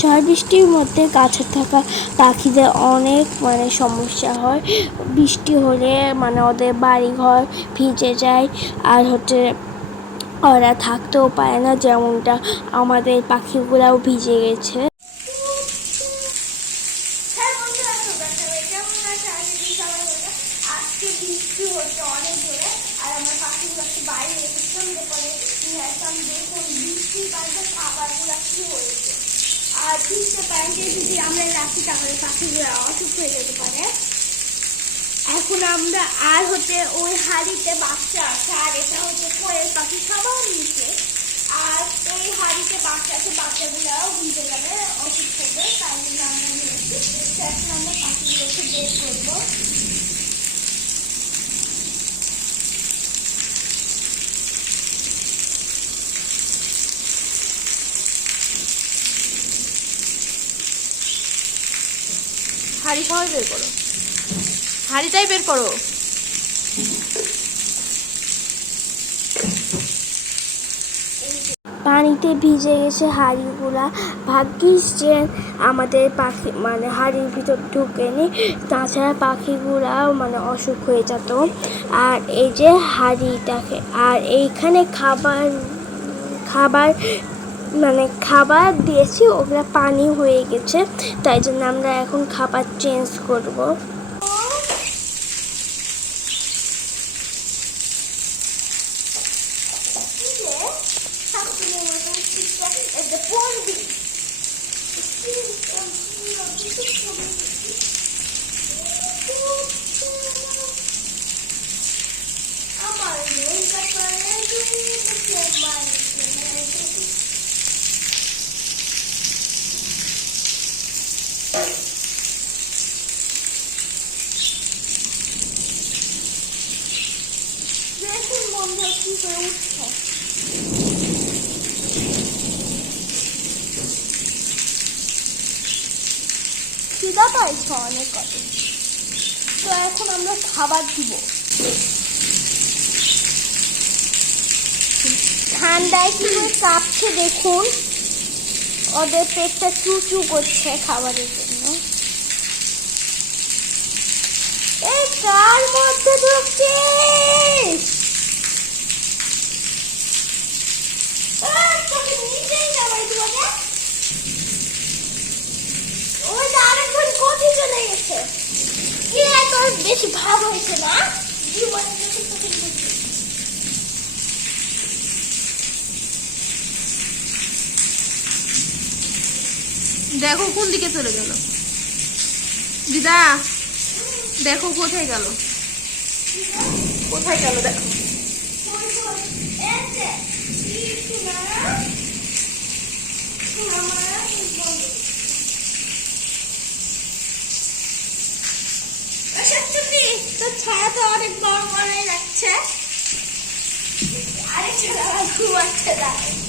ঝড় বৃষ্টির মধ্যে গাছে থাকা পাখিদের অনেক সমস্যা হয়। বৃষ্টি হলে ওদের বাড়িঘর ভিজে যায়, আর ওরা থাকতেও পারে না, যেমনটা আমাদের পাখিগুলাও ভিজে গেছে। আজকে বৃষ্টি হচ্ছে অনেক জোরে, আর আমার পাখিগুলোকে বাইরে রেখেছিলাম, দেখুন বৃষ্টির পাশে খাবারগুলো কি হয়েছে। আর বৃষ্টির পানিতে যদি আমরা রাখি তাহলে পাখিগুলো অসুখ হয়ে যেতে পারে। এখন আমরা আর ওই হাড়িতে বাচ্চা আছে, আর এটা কোয়েল পাখি সবার নিচে, আর ওই হাড়িতে বাচ্চা আছে, বাচ্চাগুলোও ভিজে যাবে, অসুখ হবে। তাই জন্য আমরা নিয়েছি। এখন আমরা পাখিগুলোকে বের করবো। হাড়ি সবাই বের করো, হাড়িটাই বের করো। পানিতে ভিজে গেছে হাঁড়িগুলা। ভাগ্যিস যে আমাদের পাখি হাঁড়ির ভিতর ঢুকেনি, তাছাড়া পাখিগুলাও অসুখ হয়ে যেত। আর এই যে হাঁড়িটাকে, আর এইখানে খাবার খাবার দিয়েছি, ওগুলা পানি হয়ে গেছে, তাই জন্য আমরা এখন খাবার চেঞ্জ করব। দেখুন বন্ধু কি করে উঠছে। খিদা পাইছে অনেক কত, তো এখন আমরা খাবার দিব। ঠান্ডায় কি করে কাঁপছে দেখুন, ওদের পেটটা চুচু করছে খাবারের জন্য। এই কার মধ্যে ঢুকছিস? নিচেই যাবাই তোমাকে, ওই আরেকজন কোথায় চলে গেছে। কি এত বেশি ভাব হয়েছে না জীবনে? দেখো কোন দিকে চলে গেল দিদা, দেখো কোথায় গেল, কোথায় গেল দেখো। তো ছায়া তো অনেক বড় বড় লাগছে, আরে ছাড়া খুব আচ্ছা লাগে।